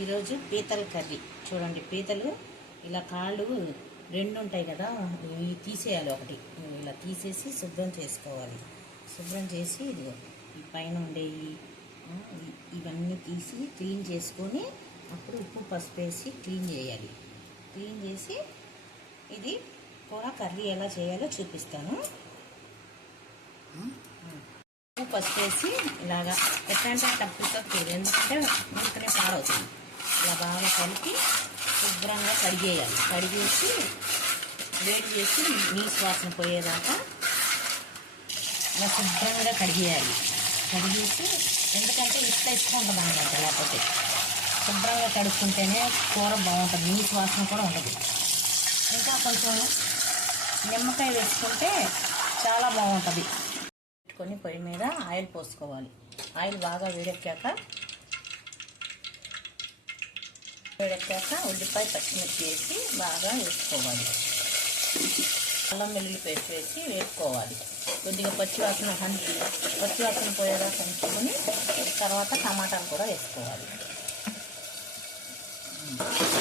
ఈరోజు పీతల కర్రీ. చూడండి పీతలు ఇలా కాళ్ళు రెండు ఉంటాయి కదా ఇవి తీసేయాలి ఒకటి. ఇలా తీసేసి శుభ్రం చేసుకోవాలి. శుభ్రం చేసి ఇదిగో ఈ పైన ఉండే ఇవన్నీ తీసి క్లీన్ చేసుకొని అప్పుడు ఉప్పు పసుపు వేసి క్లీన్ చేయాలి. క్లీన్ చేసి ఇది కూడా కర్రీ ఎలా చేయాలో చూపిస్తాను. ఉప్పు పసుపు వేసి ఇలాగా ఎట్లాంటి టప్పుతో తీరు ఎందుకంటే ఉడికనే పాడవుతుంది. ఇలా బాగా కలిపి శుభ్రంగా కడిగేయాలి. కడిగేసి వేడి చేసి నీసు వాసన పోయేదాకా ఇలా శుభ్రంగా కడిగేయాలి. కడిగేసి ఎందుకంటే ఇష్ట ఇష్టం ఉంటుంది అన్నమాట లేకపోతే. శుభ్రంగా కడుక్కుంటేనే కూర బాగుంటుంది నీసు వాసన కూడా ఉండదు. ఇంకా కొంచెం నిమ్మకాయ వేసుకుంటే చాలా బాగుంటుంది. పెట్టుకొని పొయ్యి మీద ఆయిల్ పోసుకోవాలి. ఆయిల్ బాగా వేడెక్కాక వేడెక్కాక ఉల్లిపాయ పచ్చిమిర్చి వేసి బాగా వేసుకోవాలి. అల్లం వెల్లుల్లి పేస్ట్ వేసి వేసుకోవాలి. కొద్దిగా పచ్చివాసన హంచి పచ్చివాసన పోయేదాకా హంచుకొని తర్వాత టమాటాలు కూడా వేసుకోవాలి.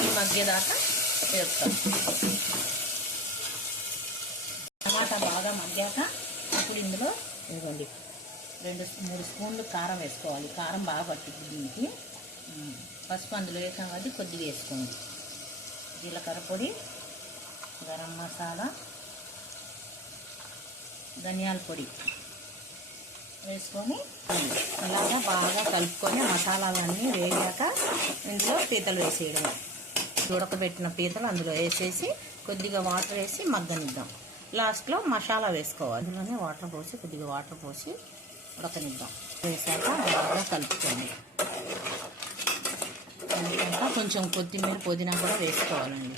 ఈ మగ్గేదాకా వేస్తాం. టమాటా బాగా మగ్గాక ఇప్పుడు ఇందులో ఇదిగోండి రెండు మూడు స్పూన్లు కారం వేసుకోవాలి. కారం బాగా పట్టింది దీనికి పసుపు అందులో వేసాం కాబట్టి కొద్దిగా వేసుకోండి. జీలకర్ర పొడి గరం మసాలా ధనియాల పొడి వేసుకొని అలాగా బాగా కలుపుకొని మసాలాలన్నీ వేగాక ఇందులో పీతలు వేసేయడం ఉడకబెట్టిన పీతలు అందులో వేసేసి కొద్దిగా వాటర్ వేసి మగ్గనిద్దాం. లాస్ట్లో మసాలా వేసుకోవాలి. అందులోనే వాటర్ పోసి కొద్దిగా వాటర్ పోసి ఉడకనిద్దాం. వేసాక బాగా కలుపుకోండి. కొంచెం కొత్తిమీర పుదీనా కూడా వేసుకోవాలండి.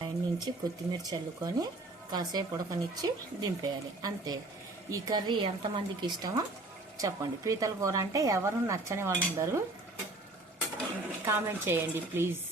పైన నుంచి కొత్తిమీర చల్లుకొని కాసేపు ఉడకనిచ్చి దింపేయాలి. అంతే. ఈ కర్రీ ఎంతమందికి ఇష్టమో చెప్పండి. పీతల కూర అంటే ఎవరు నచ్చని వాళ్ళు ఉండరు కామెంట్ చేయండి ప్లీజ్.